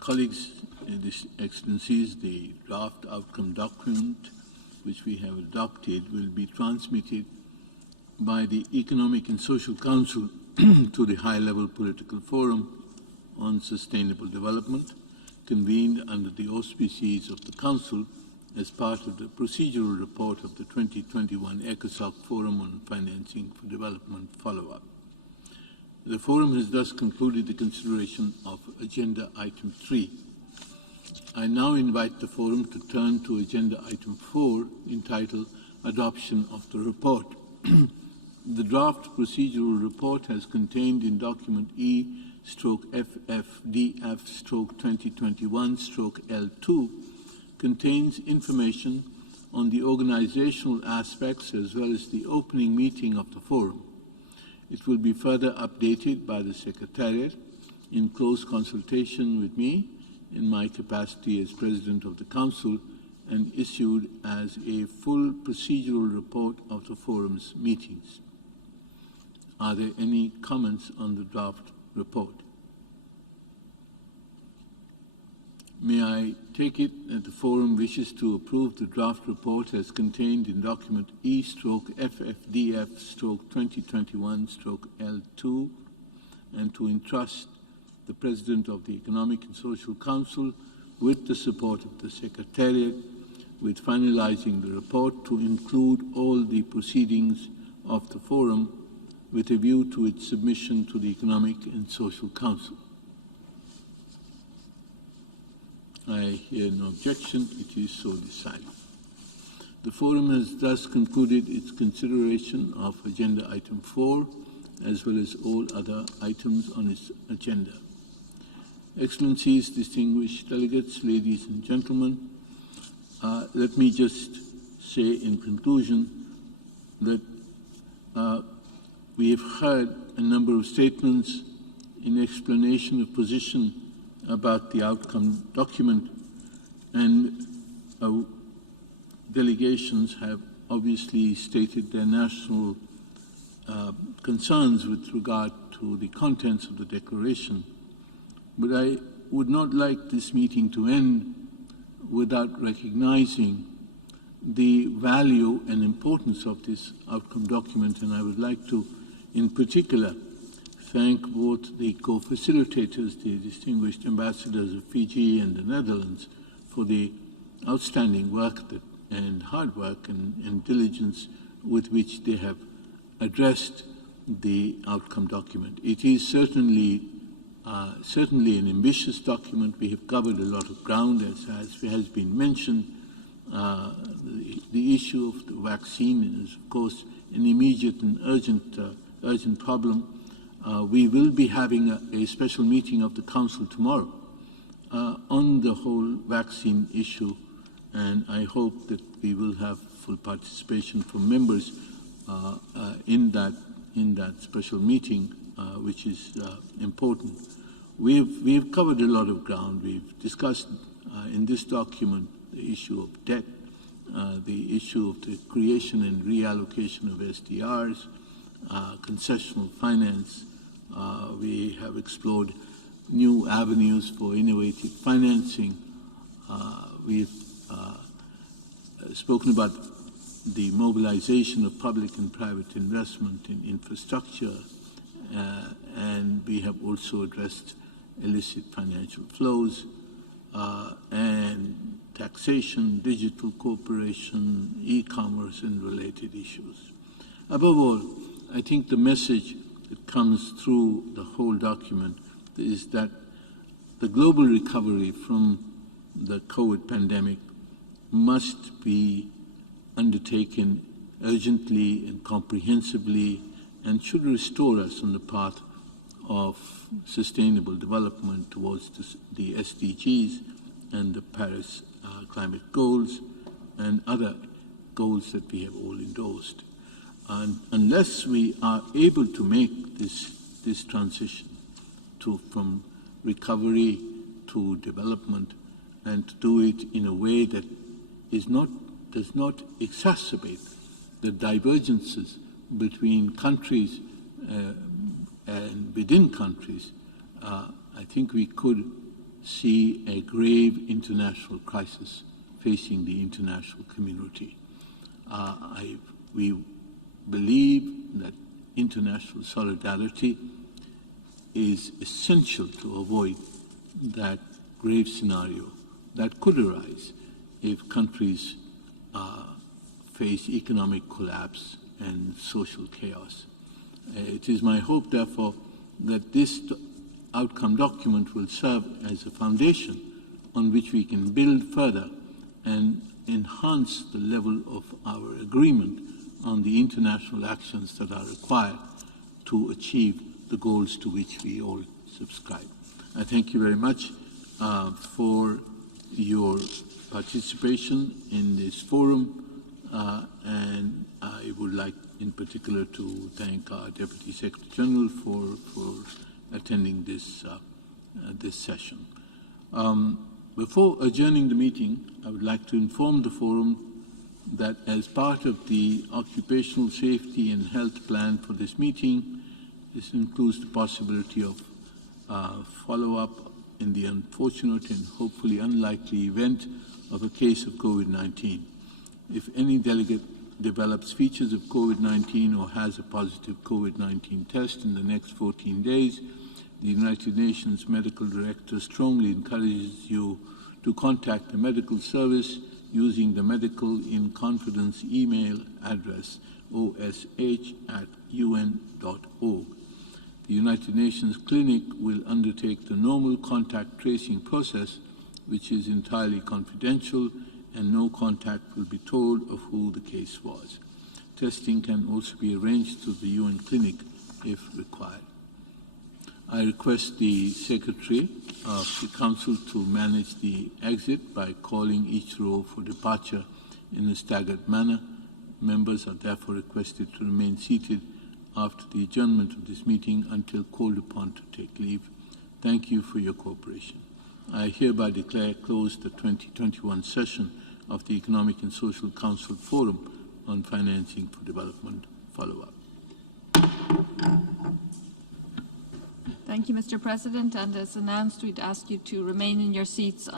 Colleagues, Excellencies, the draft outcome document which we have adopted will be transmitted by the Economic and Social Council to the high-level political forum on sustainable development, convened under the auspices of the Council as part of the procedural report of the 2021 ECOSOC Forum on Financing for Development follow-up. The Forum has thus concluded the consideration of Agenda Item 3. I now invite the Forum to turn to Agenda Item 4, entitled Adoption of the Report. The draft procedural report has contained in document E/FFDF/2021/L2 contains information on the organizational aspects as well as the opening meeting of the Forum. It will be further updated by the Secretariat in close consultation with me in my capacity as President of the Council and issued as a full procedural report of the Forum's meetings. Are there any comments on the draft report? May I take it that the Forum wishes to approve the draft report as contained in document E/FFDF/2021/L2 and to entrust the President of the Economic and Social Council with the support of the Secretariat with finalizing the report to include all the proceedings of the Forum with a view to its submission to the Economic and Social Council. I hear no objection. It is so decided. The Forum has thus concluded its consideration of Agenda Item 4 as well as all other items on its agenda. Excellencies, distinguished delegates, ladies and gentlemen, let me just say in conclusion that we have heard a number of statements in explanation of position about the outcome document, and delegations have obviously stated their national concerns with regard to the contents of the declaration. But I would not like this meeting to end without recognizing the value and importance of this outcome document, and I would like to, in particular, thank both the co-facilitators, the distinguished ambassadors of Fiji and the Netherlands, for the outstanding work and hard work and diligence with which they have addressed the outcome document. It is certainly an ambitious document. We have covered a lot of ground, as has been mentioned. The issue of the vaccine is, of course, an immediate and urgent problem. We will be having a special meeting of the Council tomorrow on the whole vaccine issue, and I hope that we will have full participation from members in that special meeting, which is important. We've covered a lot of ground. We've discussed in this document the issue of debt, the issue of the creation and reallocation of SDRs, concessional finance. We have explored new avenues for innovative financing. We've spoken about the mobilization of public and private investment in infrastructure, and we have also addressed illicit financial flows and taxation, digital cooperation, e-commerce, and related issues. Above all, I think the message that comes through the whole document is that the global recovery from the COVID pandemic must be undertaken urgently and comprehensively and should restore us on the path of sustainable development towards the SDGs and the Paris climate goals and other goals that we have all endorsed. And unless we are able to make this transition from recovery to development, and to do it in a way that does not exacerbate the divergences between countries and within countries, I think we could see a grave international crisis facing the international community. We believe that international solidarity is essential to avoid that grave scenario that could arise if countries face economic collapse and social chaos. It is my hope, therefore, that this outcome document will serve as a foundation on which we can build further and enhance the level of our agreement on the international actions that are required to achieve the goals to which we all subscribe. I thank you very much for your participation in this forum, and I would like in particular to thank our Deputy Secretary General for attending this session. Before adjourning the meeting, I would like to inform the forum that as part of the occupational safety and health plan for this meeting, this includes the possibility of follow-up in the unfortunate and hopefully unlikely event of a case of COVID-19. If any delegate develops features of COVID-19 or has a positive COVID-19 test in the next 14 days, the United Nations Medical Director strongly encourages you to contact the medical service using the Medical in Confidence email address osh@un.org. The United Nations Clinic will undertake the normal contact tracing process, which is entirely confidential, and no contact will be told of who the case was. Testing can also be arranged through the UN Clinic if required. I request the Secretary of the Council to manage the exit by calling each row for departure in a staggered manner. Members are therefore requested to remain seated after the adjournment of this meeting until called upon to take leave. Thank you for your cooperation. I hereby declare closed the 2021 session of the Economic and Social Council Forum on Financing for Development follow-up. Thank you, Mr. President. And as announced, we'd ask you to remain in your seats